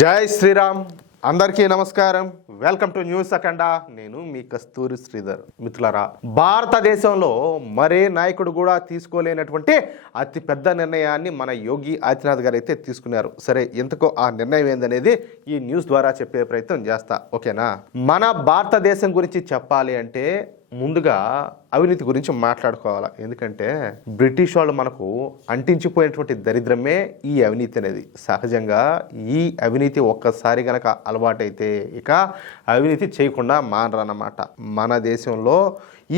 జై శ్రీరామ్. అందరికీ నమస్కారం. వెల్కమ్ టు న్యూస్ అఖండ. నేను మీ కస్తూరి శ్రీధర్. మిత్రులారా, భారతదేశంలో మరే నాయకుడు కూడా తీసుకోలేనటువంటి అతి పెద్ద నిర్ణయాన్ని మన యోగి ఆదిత్యనాథ్ గారు అయితే తీసుకున్నారు. సరే, ఎందుకో ఆ నిర్ణయం ఏందనేది ఈ న్యూస్ ద్వారా చెప్పే ప్రయత్నం చేస్తా. ఓకేనా? మన భారతదేశం గురించి చెప్పాలి అంటే ముందుగా అవినీతి గురించి మాట్లాడుకోవాలి. ఎందుకంటే బ్రిటిష్ వాళ్ళు మనకు అంటించిపోయినటువంటి దరిద్రమే ఈ అవినీతి అనేది. సహజంగా ఈ అవినీతి ఒక్కసారి గనక అలవాటైతే ఇక అవినీతి చేయకుండా మానరన్నమాట. మన దేశంలో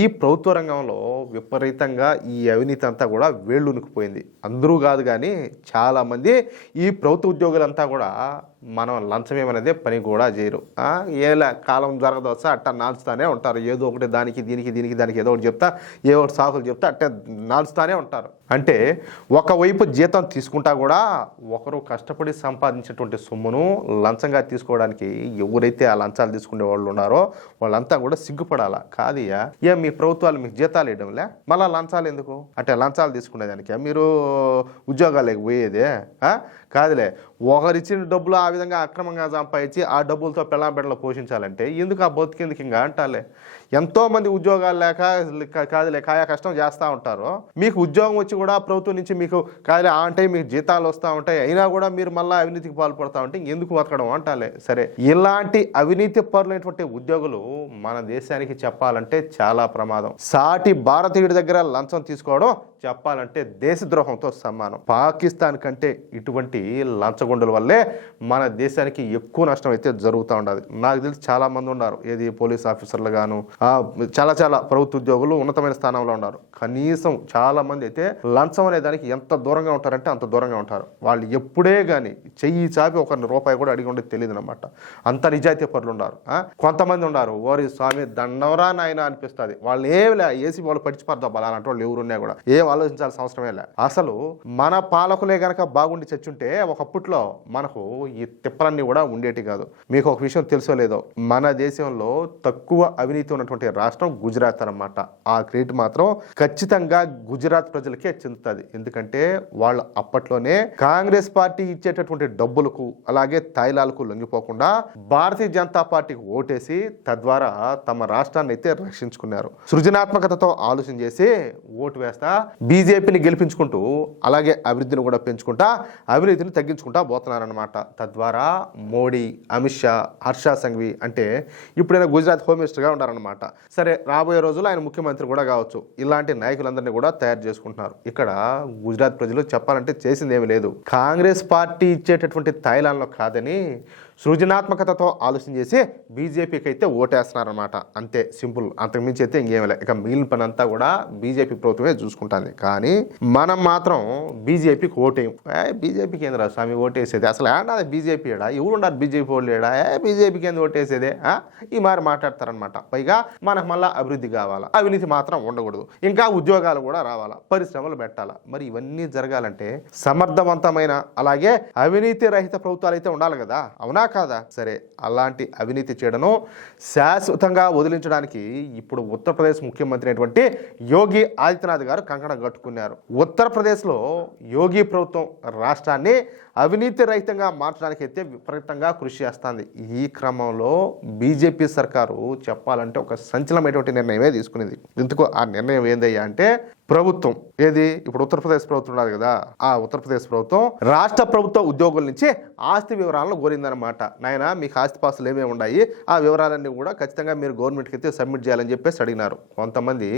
ఈ ప్రభుత్వ రంగంలో విపరీతంగా ఈ అవినీతి అంతా కూడా వేళ్ళునికిపోయింది. అందరూ కాదు కానీ చాలామంది ఈ ప్రభుత్వ ఉద్యోగులంతా కూడా మనం లంచమేమనేదే పని కూడా చేయరు. ఏలా కాలం జరగదు వస్తా అట్టా నాల్చుతానే ఉంటారు. ఏదో ఒకటి దానికి దానికి ఏదో ఒకటి చెప్తా, ఏదో ఒకటి సాకులు చెప్తా అట్టే నాల్చుతానే ఉంటారు. అంటే ఒకవైపు జీతం తీసుకుంటా కూడా ఒకరు కష్టపడి సంపాదించినటువంటి సొమ్మును లంచంగా తీసుకోవడానికి ఎవరైతే ఆ లంచాలు తీసుకునే వాళ్ళు ఉన్నారో వాళ్ళంతా కూడా సిగ్గుపడాలా. కాదయ్యా, మీ ప్రభుత్వాలు మీకు జీతాలు ఇవ్వడంలే, మళ్ళీ లంచాలు ఎందుకు? అంటే లంచాలు తీసుకునేదానికి మీరు ఉద్యోగాలకు పోయేదే కాదులే. ఒకరిచ్చిన డబ్బులు ఆ విధంగా అక్రమంగా సంపాదించి ఆ డబ్బులతో పెళ్ళాబెడలు పోషించాలంటే ఎందుకు ఆ బతికేందుకు ఇంకా అంటాలే. ఎంతోమంది ఉద్యోగాలు లేక కాదులే కాయా కష్టం చేస్తూ ఉంటారు. మీకు ఉద్యోగం వచ్చి కూడా ప్రభుత్వం నుంచి మీకు కాదులే అంటే మీకు జీతాలు వస్తూ ఉంటాయి, అయినా కూడా మీరు మళ్ళీ అవినీతికి పాల్పడతా ఉంటే ఎందుకు బతకడం అంటాలే. సరే, ఇలాంటి అవినీతి పరులైనటువంటి ఉద్యోగులు మన దేశానికి చెప్పాలంటే చాలా ప్రమాదం. సాటి భారతీయుడి దగ్గర లంచం తీసుకోవడం చెప్పాలంటే దేశద్రోహంతో సమానం. పాకిస్తాన్ కంటే ఇటువంటి లంచగొండల వల్లే మన దేశానికి ఎక్కువ నష్టం అయితే జరుగుతూ ఉండదు. నాకు తెలిసి చాలా మంది ఉన్నారు, ఏది పోలీస్ ఆఫీసర్లు గాను చాలా ప్రభుత్వ ఉద్యోగులు ఉన్నతమైన స్థానంలో ఉన్నారు. కనీసం చాలా మంది అయితే లంచం అనే దానికి ఎంత దూరంగా ఉంటారంటే అంత దూరంగా ఉంటారు. వాళ్ళు ఎప్పుడే కానీ చెయ్యి చాపి ఒకరిని రూపాయి కూడా అడిగి ఉండేది తెలియదు అనమాట. అంత నిజాయితీ పరులు ఉన్నారు. కొంతమంది ఉన్నారు, ఓరి స్వామి దండవరా నాయన అనిపిస్తుంది. వాళ్ళు ఏమిలే ఏసీ వాళ్ళు పడిచిపోతారు అలాంటి వాళ్ళు ఎవరున్నా కూడా ఏం ఆలోచించాల్సిన అవసరమే లే. అసలు మన పాలకులే గనక బాగుండి చచ్చుంటే ఒకప్పట్లో మనకు ఈ తిప్పలన్నీ కూడా ఉండేటి కాదు. మీకు ఒక విషయం తెలుసో లేదో, మన దేశంలో తక్కువ అవినీతి ఉన్నటువంటి రాష్ట్రం గుజరాత్ అన్నమాట. ఆ క్రెడిట్ మాత్రం ఖచ్చితంగా గుజరాత్ ప్రజలకే చెందుతుంది. ఎందుకంటే వాళ్ళు అప్పట్లోనే కాంగ్రెస్ పార్టీ ఇచ్చేటటువంటి డబ్బులకు అలాగే తైలాలకు లొంగిపోకుండా భారతీయ జనతా పార్టీకి ఓటేసి తద్వారా తమ రాష్ట్రాన్ని అయితే రక్షించుకున్నారు. సృజనాత్మకతతో ఆలోచన చేసి ఓటు వేస్తా బీజేపీని గెలిపించుకుంటూ అలాగే అభివృద్ధిని కూడా పెంచుకుంటా అవినీతిని తగ్గించుకుంటా పోతున్నారనమాట. తద్వారా మోడీ, అమిత్ షా, హర్ష సంఘవి అంటే ఇప్పుడైనా గుజరాత్ హోమ్ మినిస్టర్గా ఉన్నారనమాట. సరే, రాబోయే రోజుల్లో ఆయన ముఖ్యమంత్రి కూడా కావచ్చు. ఇలాంటి నాయకులందరినీ కూడా తయారు చేసుకుంటున్నారు. ఇక్కడ గుజరాత్ ప్రజలు చెప్పాలంటే చేసింది ఏమీ లేదు. కాంగ్రెస్ పార్టీ ఇచ్చేటటువంటి తైలాల్లో కాదని సృజనాత్మకతతో ఆలోచన చేసి బీజేపీకి అయితే ఓటేస్తున్నారనమాట. అంతే, సింపుల్. అంతకుమించి అయితే ఇంకేమలే. ఇక మిగిలిన పని అంతా కూడా బీజేపీ ప్రభుత్వమే చూసుకుంటుంది. కానీ మనం మాత్రం బీజేపీకి ఓటేయం. బీజేపీకి ఏంది రా స్వామి ఓటేసేది? అసలు ఏంటది బీజేపీ ఏడా? ఎవరు ఉన్నారు బీజేపీ వాళ్ళు ఏడా? బీజేపీకి ఏంది ఓటేసేదే? ఈ మారి మాట్లాడతారనమాట. పైగా మనకు మళ్ళీ అభివృద్ధి కావాలా, అవినీతి మాత్రం ఉండకూడదు, ఇంకా ఉద్యోగాలు కూడా రావాలా, పరిశ్రమలు పెట్టాలా. మరి ఇవన్నీ జరగాలంటే సమర్థవంతమైన అలాగే అవినీతి రహిత ప్రభుత్వాలు అయితే ఉండాలి కదా, అవునా కాదా? సరే, అలాంటి అవినీతి చేయడను శాశ్వతంగా వదిలించడానికి ఇప్పుడు ఉత్తరప్రదేశ్ ముఖ్యమంత్రి అయినటువంటి యోగి ఆదిత్యనాథ్ గారు కంకణం కట్టుకున్నారు. ఉత్తరప్రదేశ్లో యోగి ప్రభుత్వం రాష్ట్రాన్ని అవినీతి రహితంగా మార్చడానికి అయితే విపరీతంగా కృషి చేస్తుంది. ఈ క్రమంలో బీజేపీ సర్కారు చెప్పాలంటే ఒక సంచలనమైనటువంటి నిర్ణయమే తీసుకునేది. ఇందుకు ఆ నిర్ణయం ఏందయ్యా అంటే, ప్రభుత్వం ఏది ఇప్పుడు ఉత్తరప్రదేశ్ ప్రభుత్వం ఉన్నది కదా, ఆ ఉత్తరప్రదేశ్ ప్రభుత్వం రాష్ట్ర ప్రభుత్వ ఉద్యోగుల నుంచి ఆస్తి వివరాలను కోరిందనమాట. నాయన మీకు ఆస్తిపాస్తులు ఏమేమి ఉన్నాయి, ఆ వివరాలన్నీ కూడా ఖచ్చితంగా మీరు గవర్నమెంట్కి అయితే సబ్మిట్ చేయాలని చెప్పేసి అడిగినారు. కొంతమంది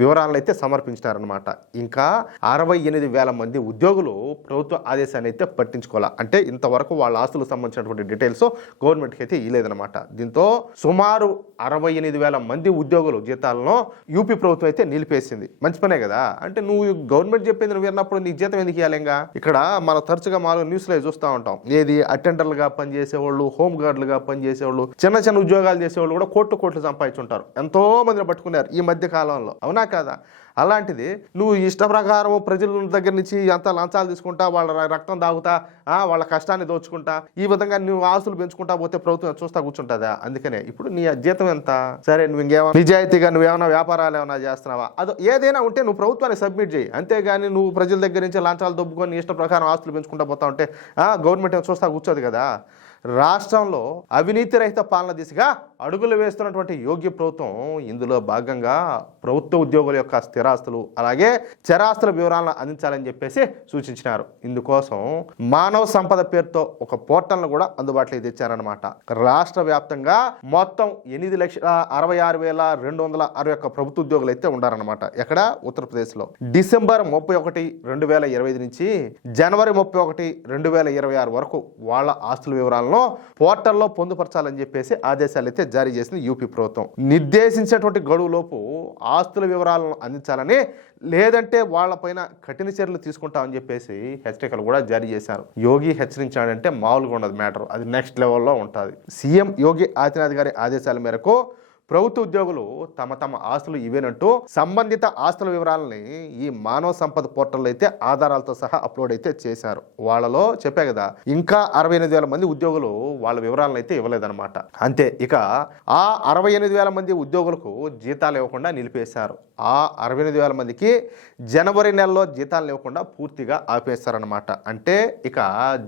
వివరాలను అయితే సమర్పించినారనమాట. ఇంకా 68,000 మంది ఉద్యోగులు ప్రభుత్వ ఆదేశాన్ని అయితే పట్టించుకోవాలా. అంటే ఇంతవరకు వాళ్ళ ఆస్తులకు సంబంధించినటువంటి డీటెయిల్స్ గవర్నమెంట్కి అయితే ఇవ్వలేదనమాట. దీంతో సుమారు 68,000 మంది ఉద్యోగులు జీతాలను యూపీ ప్రభుత్వం అయితే నిలిపేసింది. మంచి పనే కదా. అంటే నువ్వు గవర్నమెంట్ చెప్పింది నువ్వు విన్నప్పుడు నీ జీతం ఎందుకు ఇవ్వాలిగా? ఇక్కడ మనం తరచుగా మాలో న్యూస్లో చూస్తూ ఉంటాం, ఏది అటెండర్లుగా పనిచేసేవాళ్ళు, హోమ్ గార్డులుగా పనిచేసేవాళ్ళు, చిన్న ఉద్యోగాలు చేసేవాళ్ళు కూడా కోట్లు సంపాదించుంటారు. ఎంతో మందిని పట్టుకున్నారు ఈ మధ్య కాలంలో, అవునా కాదా? అలాంటిది నువ్వు ఇష్ట ప్రకారం ప్రజల దగ్గర నుంచి అంత లంచాలు తీసుకుంటా, వాళ్ళ రక్తం తాగుతా, వాళ్ళ కష్టాన్ని దోచుకుంటా, ఈ విధంగా నువ్వు ఆస్తులు పెంచుకుంటా పోతే ప్రభుత్వం చూస్తా కూర్చుంటుందా? అందుకనే ఇప్పుడు నీ జీతం ఎంత? సరే, నువ్వు ఇంకేమన్నా నిజాయితీగా నువ్వేమన్నా వ్యాపారాలు ఏమైనా చేస్తున్నావా, అదో ఏదైనా ఉంటే నువ్వు ప్రభుత్వానికి సబ్మిట్ చేయి. అంతేగాని నువ్వు ప్రజల దగ్గర నుంచి లంచాలు దొబ్బుకొని ఇష్ట ప్రకారం ఆస్తులు పెంచుకుంటా పోతా ఉంటే గవర్నమెంట్ చూస్తా కూర్చోదు కదా. రాష్ట్రంలో అవినీతి రహిత పాలన దిశగా అడుగులు వేస్తున్నటువంటి యోగి ప్రభుత్వం ఇందులో భాగంగా ప్రభుత్వ ఉద్యోగుల యొక్క స్థిరాస్తులు అలాగే చరాస్తుల వివరాలను అందించాలని చెప్పేసి సూచించినారు. ఇందుకోసం మానవ సంపద పేరుతో ఒక పోర్టల్ను కూడా అందుబాటులోకి తెచ్చారనమాట. రాష్ట్ర వ్యాప్తంగా మొత్తం 8,66,261 ప్రభుత్వ ఉద్యోగులు అయితే ఉండారనమాట. ఎక్కడ? ఉత్తరప్రదేశ్లో. డిసెంబర్ 31, 2025 నుంచి జనవరి 31, 2026 వరకు వాళ్ళ ఆస్తుల వివరాలను పోర్టల్లో పొందుపరచాలని చెప్పేసి ఆదేశాలు అయితే జారీ చేసింది యూపీ ప్రభుత్వం. నిర్దేశించినటువంటి గడువులోపు ఆస్తుల వివరాలను అందించాలని, లేదంటే వాళ్ళపైన కఠిన చర్యలు తీసుకుంటామని చెప్పేసి హెచ్చరికలు కూడా జారీ చేశారు. యోగి హెచ్చరించాడంటే మామూలుగా ఉండదు మ్యాటర్, అది నెక్స్ట్ లెవెల్లో ఉంటుంది. సీఎం యోగి ఆదిత్యనాథ్ గారి ఆదేశాల మేరకు ప్రభుత్వ ఉద్యోగులు తమ ఆస్తులు ఇవేనంటూ సంబంధిత ఆస్తుల వివరాలని ఈ మానవ సంపద పోర్టల్లో అయితే ఆధారాలతో సహా అప్లోడ్ అయితే చేశారు. వాళ్ళలో చెప్పే కదా, ఇంకా 68,000 మంది ఉద్యోగులు వాళ్ళ వివరాలను అయితే ఇవ్వలేదన్నమాట. అంతే, ఇక ఆ 68,000 మంది ఉద్యోగులకు జీతాలు ఇవ్వకుండా నిలిపేశారు. ఆ 68,000 మందికి జనవరి నెలలో జీతాలు ఇవ్వకుండా పూర్తిగా ఆపేస్తారనమాట. అంటే ఇక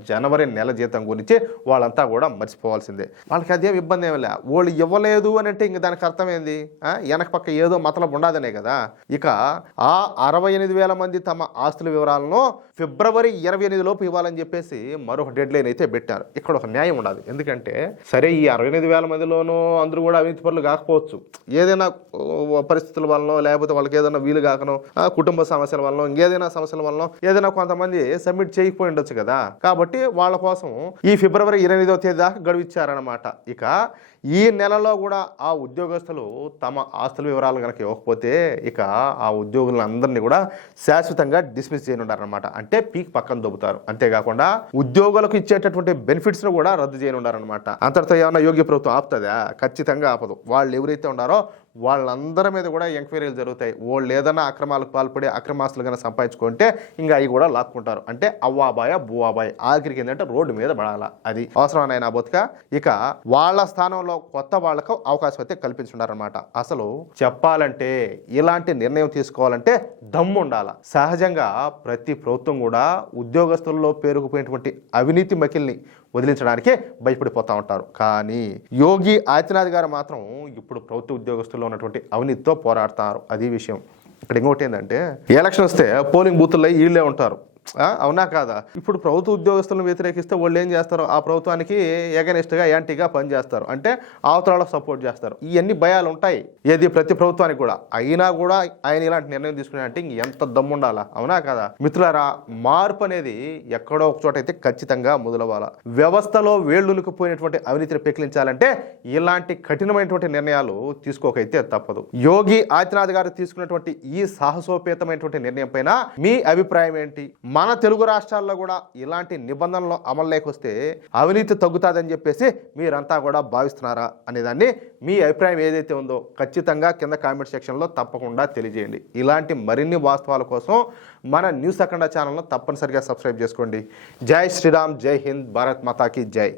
జనవరి నెల జీతం గురించి వాళ్ళంతా కూడా మర్చిపోవాల్సిందే. వాళ్ళకి అదేం ఇబ్బంది ఏమి లే. వాళ్ళు ఇవ్వలేదు అని అంటే ఇంక దానికి అర్థం ఏంది? వెనక పక్క ఏదో మతలబు ఉండదనే కదా. ఇక ఆ 68,000 మంది తమ ఆస్తుల వివరాలను ఫిబ్రవరి 28 లోపు ఇవ్వాలని చెప్పేసి మరొక డెడ్ లైన్ అయితే పెట్టారు. ఇక్కడ ఒక న్యాయం ఉండదు. ఎందుకంటే సరే, ఈ 68,000 మందిలోనూ అందరూ కూడా అవినీతి పరులు కాకపోవచ్చు. ఏదైనా పరిస్థితుల వలన, లేకపోతే వాళ్ళకి ఏదైనా వీలు కాకనో, కుటుంబ సమస్యల వలన, ఇంకేదైనా సమస్యల వలన ఏదైనా కొంతమంది సబ్మిట్ చేయకపోయి ఉండొచ్చు కదా. కాబట్టి వాళ్ళ కోసం ఈ ఫిబ్రవరి 28వ తేదీ దాకా గడువు ఇచ్చారనమాట. ఇక ఈ నెలలో కూడా ఆ ఉద్యోగస్తులు తమ ఆస్తుల వివరాలు కనుక ఇవ్వకపోతే ఇక ఆ ఉద్యోగులందరినీ కూడా శాశ్వతంగా డిస్మిస్ చేయనుండారనమాట. అంటే పీక్ పక్కన దొబ్బుతారు. అంతేకాకుండా ఉద్యోగులకు ఇచ్చేటటువంటి బెనిఫిట్స్ను కూడా రద్దు చేయనుండారనమాట. అంతటితో ఏమన్నా యోగ్య ప్రభుత్వం ఆపుతుందా? ఖచ్చితంగా ఆపదు. వాళ్ళు ఎవరైతే ఉన్నారో వాళ్ళందరి మీద కూడా ఎంక్వైరీలు జరుగుతాయి. వాళ్ళు ఏదైనా అక్రమాలకు పాల్పడి అక్రమాస్తులు కన్నా సంపాదించుకుంటే ఇంకా అవి కూడా లాక్కుంటారు. అంటే అవ్వాబాయ బువాబాయ్, ఆఖరికి ఏంటంటే రోడ్డు మీద పడాలా. అది అవసరమైన బతుక. ఇక వాళ్ళ స్థానంలో కొత్త వాళ్లకు అవకాశం అయితే కల్పించుండారనమాట. అసలు చెప్పాలంటే ఇలాంటి నిర్ణయం తీసుకోవాలంటే దమ్ము ఉండాల. సహజంగా ప్రతి ప్రభుత్వం కూడా ఉద్యోగస్తుల్లో పేరుకుపోయినటువంటి అవినీతి మకిల్ని వదిలించడానికే భయపడిపోతూ ఉంటారు. కానీ యోగి ఆదిత్యనాథ్ గారు మాత్రం ఇప్పుడు ప్రభుత్వ ఉద్యోగస్తుల్లో ఉన్నటువంటి అవినీతితో పోరాడతారు. అది విషయం. ఇక్కడ ఇంకోటి ఏంటంటే, ఎలక్షన్ వస్తే పోలింగ్ బూతుల్లో వీళ్ళే ఉంటారు. అవునా కాదా? ఇప్పుడు ప్రభుత్వ ఉద్యోగస్తులను వ్యతిరేకిస్తే వాళ్ళు ఏం చేస్తారు? ఆ ప్రభుత్వానికి ఎగనిస్ట్గా యాంటీగా పనిచేస్తారు. అంటే అవతరాలకు సపోర్ట్ చేస్తారు. ఇవన్నీ భయాలు ఉంటాయి ఏది ప్రతి ప్రభుత్వానికి కూడా. అయినా కూడా ఆయన ఇలాంటి నిర్ణయం తీసుకున్నారంటే ఇంక ఎంత దమ్ము ఉండాలా? అవునా కదా? మిత్రులారా, మార్పు అనేది ఎక్కడో ఒక చోట అయితే ఖచ్చితంగా మొదలవ్వాలా. వ్యవస్థలో వేళ్లునుకుపోయినటువంటి అవినీతిని పెకిలించాలంటే ఇలాంటి కఠినమైనటువంటి నిర్ణయాలు తీసుకోకైతే తప్పదు. యోగి ఆదిత్యనాథ్ గారు తీసుకున్నటువంటి ఈ సాహసోపేతమైనటువంటి నిర్ణయం పైన మీ అభిప్రాయం ఏంటి? మన తెలుగు రాష్ట్రాల్లో కూడా ఇలాంటి నిబంధనలు అమల్లోకి వస్తే అవినీతి తగ్గుతుందని చెప్పేసి మీరంతా కూడా భావిస్తున్నారా అనేదాన్ని మీ అభిప్రాయం ఏదైతే ఉందో ఖచ్చితంగా కింద కామెంట్ సెక్షన్లో తప్పకుండా తెలియజేయండి. ఇలాంటి మరిన్ని వాస్తవాల కోసం మన న్యూస్ అఖండ ఛానల్ను తప్పనిసరిగా సబ్స్క్రైబ్ చేసుకోండి. జై శ్రీరామ్, జై హింద్, భారత్ మాతాకి జై.